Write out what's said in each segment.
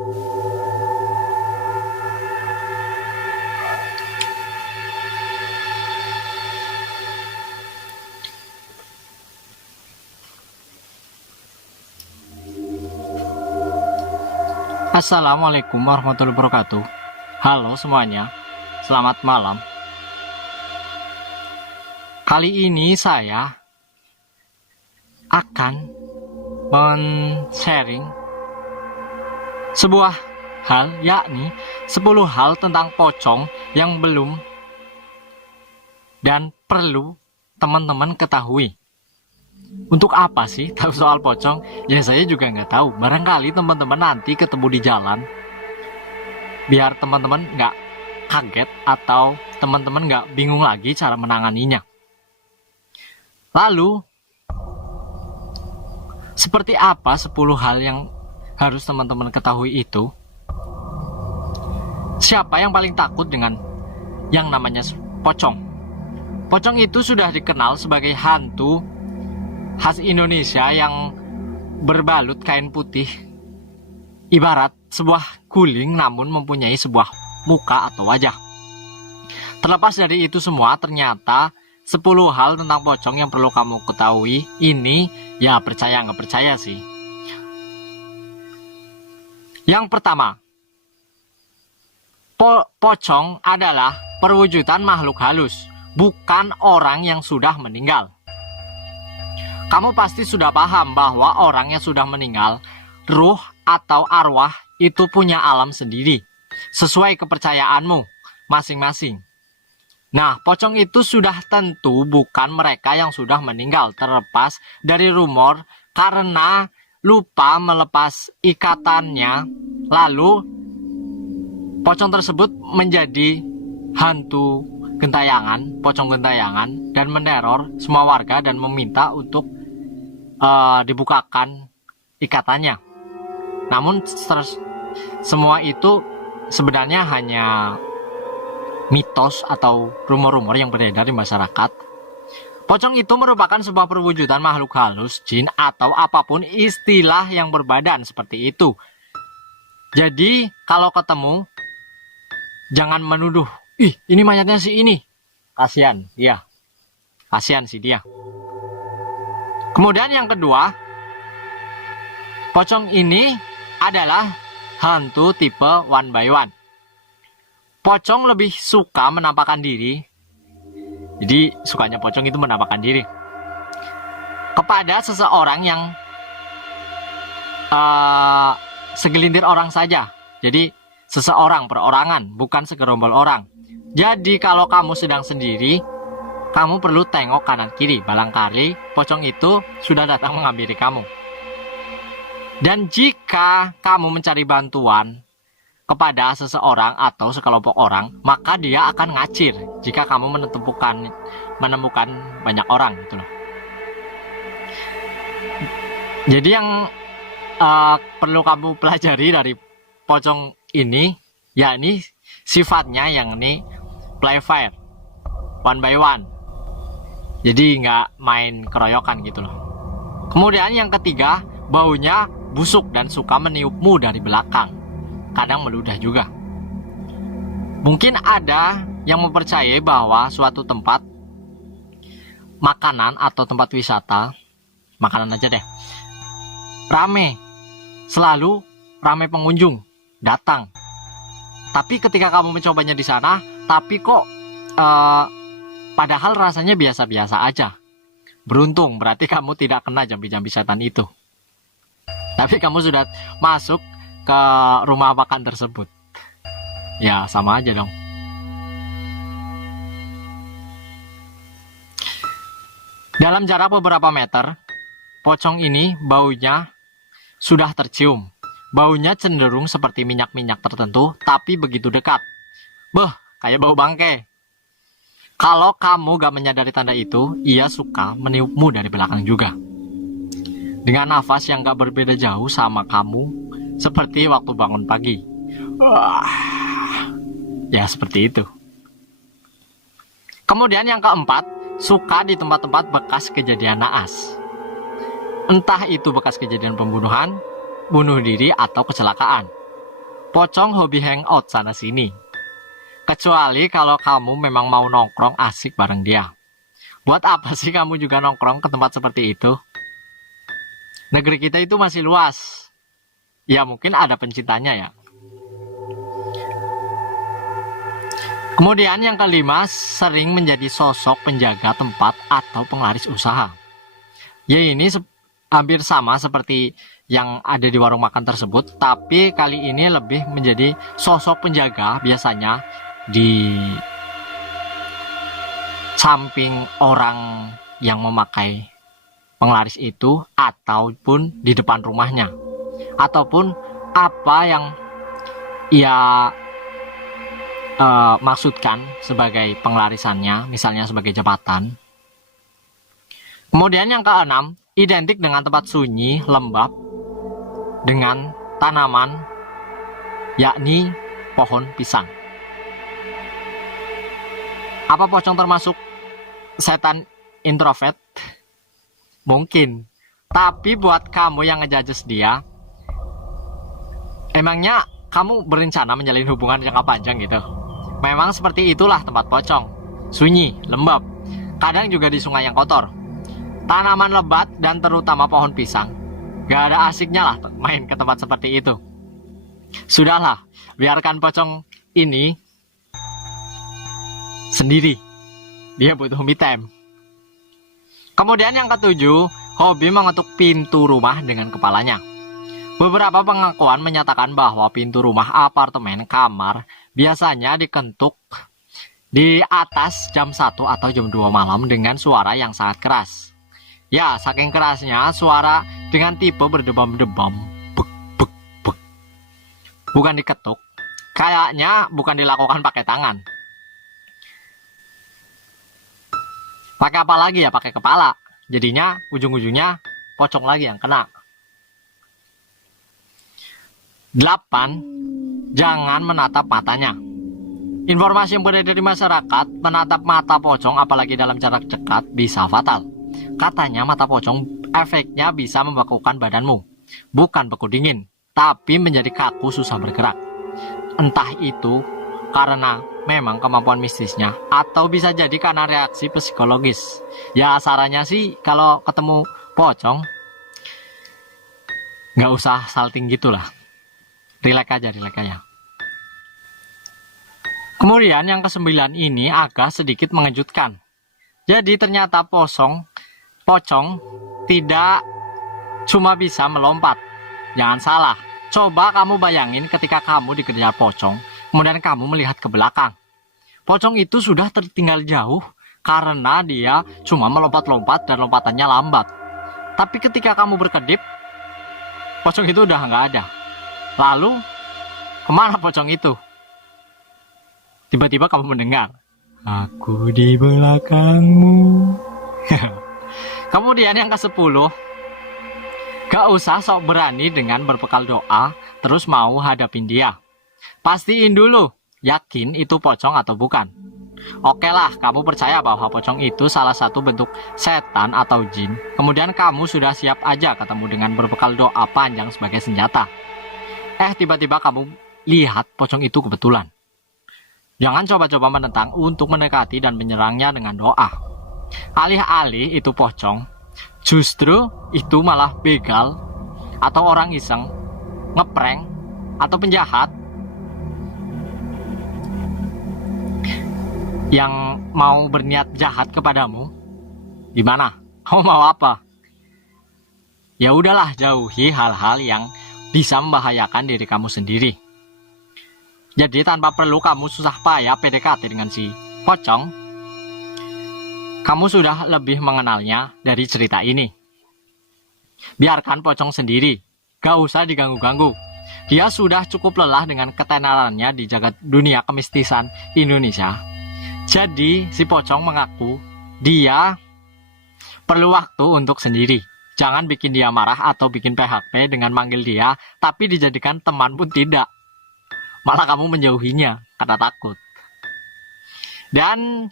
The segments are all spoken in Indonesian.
Assalamualaikum warahmatullahi wabarakatuh. Halo semuanya, selamat malam. Kali ini saya akan men-sharing sebuah hal, yakni 10 hal tentang pocong yang belum dan perlu teman-teman ketahui. Untuk apa sih tahu soal pocong? Ya saya juga nggak tahu. Barangkali teman-teman nanti ketemu di jalan, biar teman-teman nggak kaget atau teman-teman nggak bingung lagi cara menanganinya. Lalu, seperti apa 10 hal yang harus teman-teman ketahui itu? Siapa yang paling takut dengan yang namanya pocong? Pocong itu sudah dikenal sebagai hantu khas Indonesia yang berbalut kain putih, ibarat sebuah guling namun mempunyai sebuah muka atau wajah. Terlepas dari itu semua, ternyata 10 hal tentang pocong yang perlu kamu ketahui ini, ya percaya nggak percaya sih. Yang pertama, pocong adalah perwujudan makhluk halus, bukan orang yang sudah meninggal. Kamu pasti sudah paham bahwa orang yang sudah meninggal, ruh atau arwah itu punya alam sendiri, sesuai kepercayaanmu masing-masing. Nah, pocong itu sudah tentu bukan mereka yang sudah meninggal, terlepas dari rumor karena lupa melepas ikatannya, lalu pocong tersebut menjadi hantu gentayangan, pocong gentayangan, dan meneror semua warga dan meminta untuk dibukakan ikatannya. Namun semua itu sebenarnya hanya mitos atau rumor-rumor yang beredar di masyarakat. Pocong itu merupakan sebuah perwujudan makhluk halus, jin, atau apapun istilah yang berbadan seperti itu. Jadi kalau ketemu, jangan menuduh, ih ini mayatnya si ini, kasihan dia, kasihan si dia. Kemudian yang kedua, pocong ini adalah hantu tipe one by one. Pocong lebih suka menampakkan diri. Jadi sukanya pocong itu menampakkan diri kepada seseorang yang segelintir orang saja. Jadi seseorang, perorangan, bukan segerombol orang. Jadi kalau kamu sedang sendiri, kamu perlu tengok kanan kiri, barangkali pocong itu sudah datang menghampiri kamu. Dan jika kamu mencari bantuan kepada seseorang atau sekelompok orang, maka dia akan ngacir jika kamu menemukan banyak orang gitu loh. Jadi yang perlu kamu pelajari dari pocong ini, yakni sifatnya yang ini play fair, one by one. Jadi nggak main keroyokan gitu loh. Kemudian yang ketiga, baunya busuk dan suka meniupmu dari belakang. Kadang meludah juga. Mungkin ada yang mempercayai bahwa suatu tempat makanan atau tempat wisata, makanan aja deh, rame, selalu rame pengunjung datang. Tapi ketika kamu mencobanya di sana, tapi kok padahal rasanya biasa-biasa aja. Beruntung, berarti kamu tidak kena jambi-jambi setan itu. Tapi kamu sudah masuk ke rumah makan tersebut. Ya, sama aja dong. Dalam jarak beberapa meter, pocong ini baunya sudah tercium. Baunya cenderung seperti minyak-minyak tertentu, tapi begitu dekat. Beuh, kayak bau bangke. Kalau kamu gak menyadari tanda itu, ia suka meniupmu dari belakang juga. Dengan nafas yang gak berbeda jauh sama kamu, seperti waktu bangun pagi. Ya, seperti itu. Kemudian yang keempat, suka di tempat-tempat bekas kejadian naas. Entah itu bekas kejadian pembunuhan, bunuh diri, atau kecelakaan. Pocong hobi hangout sana sini. Kecuali kalau kamu memang mau nongkrong asik bareng dia. Buat apa sih kamu juga nongkrong ke tempat seperti itu? Negeri kita itu masih luas. Ya mungkin ada pencintanya ya. Kemudian yang kelima, sering menjadi sosok penjaga tempat atau penglaris usaha. Ya ini hampir sama seperti yang ada di warung makan tersebut, tapi kali ini lebih menjadi sosok penjaga biasanya di samping orang yang memakai penglaris itu ataupun di depan rumahnya. Ataupun apa yang ia maksudkan sebagai penglarisannya, misalnya sebagai jabatan. Kemudian yang keenam, identik dengan tempat sunyi, lembab, dengan tanaman, yakni pohon pisang. Apa pocong termasuk setan introvert? Mungkin. Tapi buat kamu yang ngejajes dia, emangnya kamu berencana menjalin hubungan jangka panjang gitu? Memang seperti itulah tempat pocong. Sunyi, lembab, kadang juga di sungai yang kotor. Tanaman lebat dan terutama pohon pisang. Gak ada asiknya lah main ke tempat seperti itu. Sudahlah, biarkan pocong ini sendiri. Dia butuh me time. Kemudian yang ketujuh, hobi mengetuk pintu rumah dengan kepalanya. Beberapa pengakuan menyatakan bahwa pintu rumah, apartemen, kamar biasanya dikentuk di atas jam 1 atau jam 2 malam dengan suara yang sangat keras. Ya, saking kerasnya suara dengan tipe berdebam-debam, bek, bek, bek. Bukan diketuk, kayaknya bukan dilakukan pakai tangan. Pakai apa lagi ya? Pakai kepala. Jadinya ujung-ujungnya pocong lagi yang kena. 8. Jangan menatap matanya. Informasi yang beredar di masyarakat, menatap mata pocong apalagi dalam jarak dekat bisa fatal. Katanya mata pocong efeknya bisa membekukan badanmu. Bukan beku dingin, tapi menjadi kaku susah bergerak. Entah itu karena memang kemampuan mistisnya, atau bisa jadi karena reaksi psikologis. Ya sarannya sih kalau ketemu pocong, nggak usah salting gitulah. Relax aja. Kemudian yang ke-9 ini agak sedikit mengejutkan. Jadi ternyata pocong tidak cuma bisa melompat. Jangan salah. Coba kamu bayangin ketika kamu dikejar pocong, kemudian kamu melihat ke belakang. Pocong itu sudah tertinggal jauh karena dia cuma melompat-lompat dan lompatannya lambat. Tapi ketika kamu berkedip, pocong itu udah nggak ada. Lalu, kemana pocong itu? Tiba-tiba kamu mendengar, aku di belakangmu. Kemudian yang ke-10, gak usah sok berani dengan berbekal doa, terus mau hadapin dia. Pastiin dulu, yakin itu pocong atau bukan. Oke lah, kamu percaya bahwa pocong itu salah satu bentuk setan atau jin. Kemudian kamu sudah siap aja ketemu dengan berbekal doa panjang sebagai senjata. Tiba-tiba kamu lihat pocong itu kebetulan. Jangan coba-coba menentang untuk mendekati dan menyerangnya dengan doa. Alih-alih itu pocong, justru itu malah begal atau orang iseng, ngeprank atau penjahat yang mau berniat jahat kepadamu. Gimana? Kamu mau apa? Ya udahlah, jauhi hal-hal yang bisa membahayakan diri kamu sendiri. Jadi tanpa perlu kamu susah payah PDKT dengan si pocong, kamu sudah lebih mengenalnya dari cerita ini. Biarkan pocong sendiri, gak usah diganggu-ganggu. Dia sudah cukup lelah dengan ketenarannya di jagat dunia kemistisan Indonesia. Jadi si pocong mengaku dia perlu waktu untuk sendiri. Jangan bikin dia marah atau bikin PHP dengan manggil dia, tapi dijadikan teman pun tidak. Malah kamu menjauhinya karena takut. Dan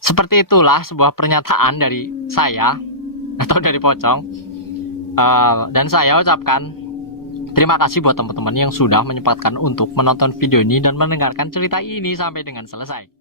seperti itulah sebuah pernyataan dari saya atau dari pocong. Dan saya ucapkan Terima kasih buat teman-teman yang sudah menyempatkan untuk menonton video ini dan mendengarkan cerita ini sampai dengan selesai.